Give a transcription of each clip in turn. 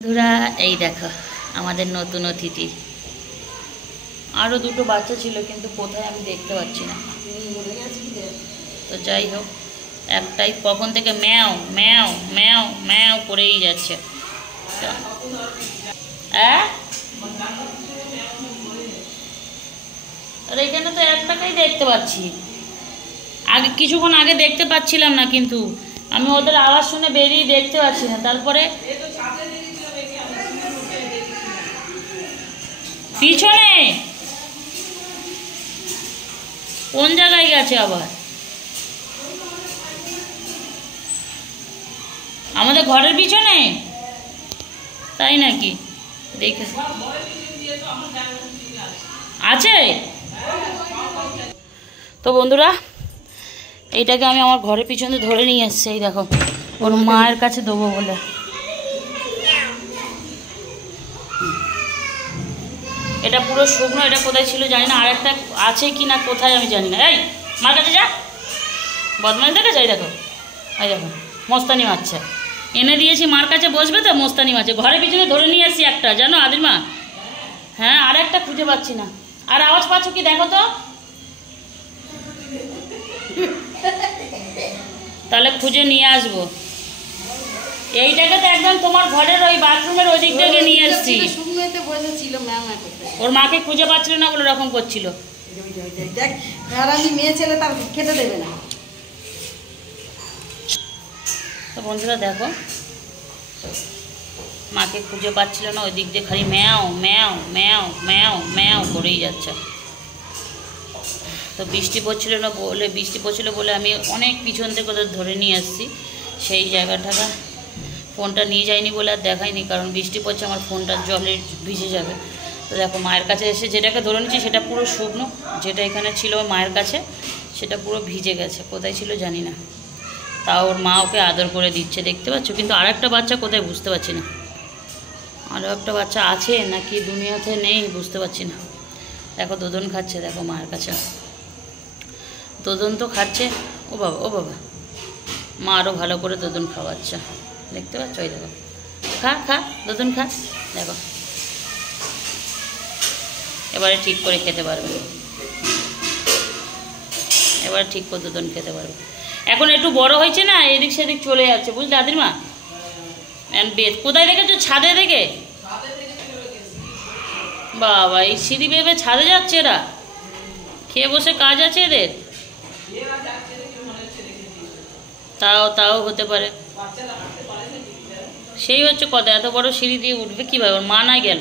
বন্ধুরা এই দেখো আমাদের নতুন অতিথি। আরও দুটো বাচ্চা ছিল কিন্তু কোথায় আমি দেখতে পাচ্ছি না। তো যাই হোক, একটাই কখন থেকে ম্যাও ম্যাও ম্যাও ম্যাও করেই যাচ্ছে। আর এখানে তো একটাকেই দেখতে পাচ্ছি, আগে কিছুক্ষণ আগে দেখতে পাচ্ছিলাম না, কিন্তু আমি ওদের আওয়াজ শুনে বেরিয়ে দেখতে পাচ্ছি না। তারপরে পিছনে কোন জায়গায় গেছে আবার? আমাদের ঘরের পিছনে, তাই নাকি? দেখে আছে। তো বন্ধুরা এইটাকে আমি আমার ঘরের পিছনে ধরে নিয়ে এসছি। এই দেখো ওর মায়ের কাছে দেবো বলে। এটা পুরো শুকনো, এটা কোথায় ছিল জানি না, আর একটা আছে কি না কোথায় আমি জানি না। এই মার কাছে যা, বদমাইশ দেখে যাই। দেখো এই দেখো মস্তানি মারছে, এনে দিয়েছি মার কাছে বসবে তো মস্তানি মারছে। ঘরের পিছনে ধরে নিয়ে আসছি একটা, জানো আদির মা? হ্যাঁ, আর একটা খুঁজে পাচ্ছি না। আর আওয়াজ পাচ্ছ কি দেখো তো, তাহলে খুঁজে নিয়ে আসবো। এইটাকে তো একদম তোমার ঘরের ওই বাথরুমের ওই দিক থেকে নিয়ে এসছি। ওর মাকে খুঁজে পাচ্ছিল না বলে এরকম করছিল। মেয়ে ছেলে তার খেতে দেবে না। তো বন্ধুরা দেখো, মাকে খুঁজে পাচ্ছিল না, ওই দিক দিয়ে খালি ম্যাও ম্যাও ম্যাও ম্যাও ম্যাও করেই যাচ্ছে। তো বৃষ্টি পড়ছিল বলে আমি অনেক পিছন থেকে ওদের ধরে নিয়ে আসছি। সেই জায়গাটাকে ফোনটা নিয়ে যাইনি বলে আর দেখাইনি, কারণ বৃষ্টি পড়ছে, আমার ফোনটা জলে ভিজে যাবে। তো দেখো মায়ের কাছে এসে যেটাকে ধরে নিচ্ছি সেটা পুরো শুকনো, যেটা এখানে ছিল মায়ের কাছে সেটা পুরো ভিজে গেছে, কোথায় ছিল জানি না। তাও ওর মা ওকে আদর করে দিচ্ছে, দেখতে পাচ্ছ। কিন্তু আরেকটা বাচ্চা কোথায় বুঝতে পারছি না, আরও একটা বাচ্চা আছে নাকি দুনিয়াতে নেই বুঝতে পারছি না। দেখো দোদন খাচ্ছে, দেখো মায়ের কাছে দোদন তো খাচ্ছে। ও বাবা ও বাবা, মা আরও ভালো করে দোদন খাওয়াচ্ছে, দেখতে পাচ্ছ? ওই দেখো খা খা দোদন খা। দেখো এবারে ঠিক করে খেতে পারবে, এবারে ঠিক করে দোদন খেতে পারবে। এখন একটু বড় হয়েছে না, এদিক সেদিক চলে যাচ্ছে, বুঝলে আদির মা? বেশ, কোথায় দেখেছো? ছাদে দেখে? বাবা, এই সিঁড়ি বেয়ে ছাদে যাচ্ছে এরা? খেয়ে বসে কাজ আছে এদের? তাও হতে পারে, সেই হচ্ছে কথা। এত বড় সিঁড়ি দিয়ে উঠবে কীভাবে? ওর মা না গেল।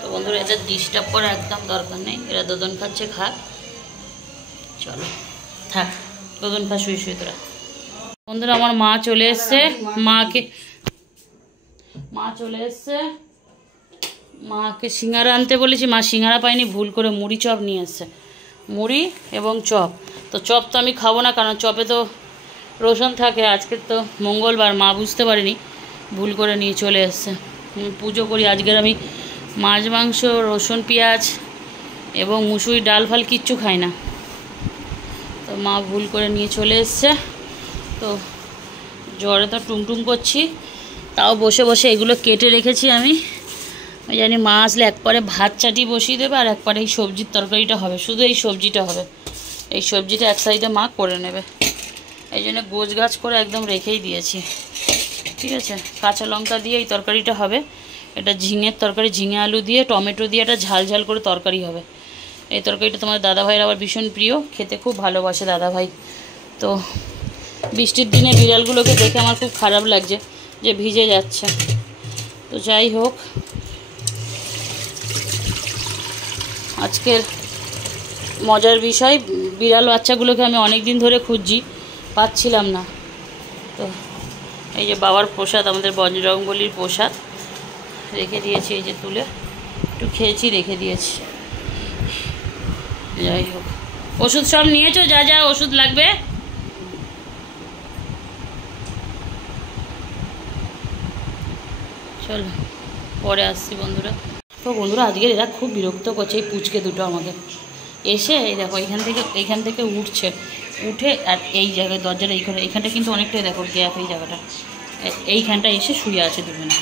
তো বন্ধুরা এদের ডিস্টার্ব করা একদম দরকার নেই, এরা দোদন খাচ্ছে, খাক, চলো থাক দোদন খা, শুয়ে শুয়ে তোরা। বন্ধুরা আমার মা চলে এসছে, মা চলে এসছে, মাকে সিঙ্গারা আনতে বলেছি, মা সিঙ্গারা পাইনি, ভুল করে মুড়ি চপ নিয়ে এসছে, মুড়ি এবং চপ। তো চপ তো আমি খাবো না, কারণ চপে তো রসুন থাকে, আজকে তো মঙ্গলবার, মা বুঝতে পারিনি, ভুল করে নিয়ে চলে এসছে। পুজো করি আজকের, আমি মাছ মাংস রসুন পেঁয়াজ এবং মুসুরি ডাল ফাল কিচ্ছু খাই না। তো মা ভুল করে নিয়ে চলে এসছে। তো জ্বরে তো টুংটুং করছি, তাও বসে বসে এগুলো কেটে রেখেছি আমি জানি মা আসলে একবারে ভাত চাটি বসিয়ে দেবে, আর একবারে এই সবজির তরকারিটা হবে, শুধু এই সবজিটা হবে। এই সবজিটা এক সাইডে মা করে নেবে, এই জন্য গোছ গাছ করে একদম রেখেই দিয়েছি, ঠিক আছে? কাঁচা লঙ্কা দিয়ে এই তরকারিটা হবে। এটা ঝিঙের তরকারি, ঝিঙে আলু দিয়ে টমেটো দিয়ে একটা ঝাল ঝাল করে তরকারি হবে। এই তরকারিটা তোমার দাদাভাইয়ের আবার ভীষণ প্রিয়, খেতে খুব ভালোবাসে দাদাভাই। তো বৃষ্টির দিনে বিড়ালগুলোকে দেখে আমার খুব খারাপ লাগছে যে ভিজে যাচ্ছে। তো যাই হোক, আজকের মজার বিষয়, বিড়াল বাচ্চাগুলোকে আমি অনেক দিন ধরে খুঁজছি, পাচ্ছিলাম না। তো এই যে বাবার প্রসাদ, আমাদের বজরংবলীর প্রসাদ রেখে দিয়েছি, এই যে তুলে একটু খেয়েছি, রেখে দিয়েছি। যাই হোক, ওষুধ সব নিয়েছো? যা যা ওষুধ লাগবে চলো পরে আসছি বন্ধুরা। তো বন্ধুরা আজকের এরা খুব বিরক্ত করছে, এই পুচকে দুটো আমাকে এসে, এই দেখো এইখান থেকে উঠছে, উঠে আর এই জায়গায় দরজাটা এইখানটা কিন্তু অনেকটাই দেখো গ্যাপ, এই জায়গাটা এইখানটা এসে শুয়ে আছে দুজনে।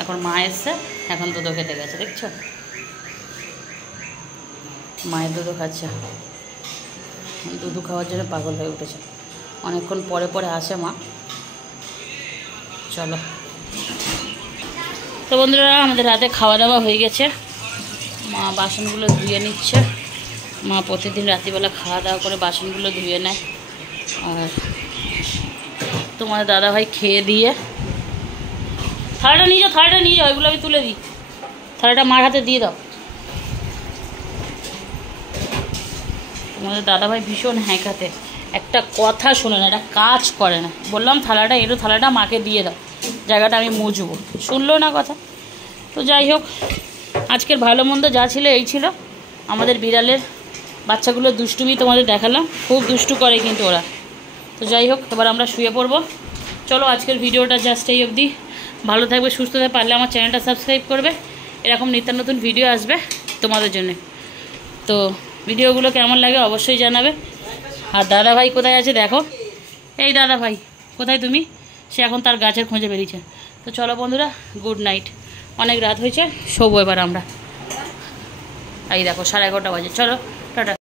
এখন মা এসছে, এখন দুধও খেতে গেছে, দেখছো মায়ের দুধও খাচ্ছে, দুধু খাওয়ার জন্য পাগল হয়ে উঠেছে। অনেকক্ষণ পরে পরে আসে মা। চলো তো বন্ধুরা, আমাদের রাতে খাওয়া দাওয়া হয়ে গেছে। মা বাসনগুলো ধুয়ে নিচ্ছে। মা প্রতিদিন রাত্রিবেলা খাওয়া দাওয়া করে বাসনগুলো ধুয়ে নেয়। আর তোমার দাদাভাই খেয়ে দিয়ে, থালাটা নিয়ে যাও, থালাটা নিয়ে যাও, এগুলো আমি তুলে দিই। থালাটা মার হাতে দিয়ে দাও। তোমাদের দাদাভাই ভীষণ হ্যাঁকাতে, একটা কথা শোনে না, একটা কাজ করে না। বললাম থালাটা এলো, থালাটা মাকে দিয়ে দাও, জায়গাটা আমি মুছবো, শুনলো না কথা। তো যাই হোক, আজকের ভালো মন্দ যা ছিল এই ছিল। আমাদের বিড়ালের বাচ্চাগুলো দুষ্টুমি তোমাদের দেখালাম, খুব দুষ্টু করে কিন্তু ওরা। তো যাই হোক, এবার আমরা শুয়ে পড়বো। চলো আজকের ভিডিওটা জাস্ট এই অবধি। ভালো থাকবে, সুস্থ থাকবে, পারলে আমার চ্যানেলটা সাবস্ক্রাইব করবে, এরকম নিত্য নতুন ভিডিও আসবে তোমাদের জন্য। তো ভিডিওগুলো কেমন লাগে অবশ্যই জানাবে। আর দাদাভাই কোথায় আছে দেখো, এই দাদাভাই কোথায় তুমি? সে এখন তার গাছের খোঁজে বেরিয়েছে। তো চলো বন্ধুরা, গুড নাইট, অনেক রাত হয়েছে, শোবো এবার আমরা। এই দেখো 11:30 বাজে, চলো টাটা।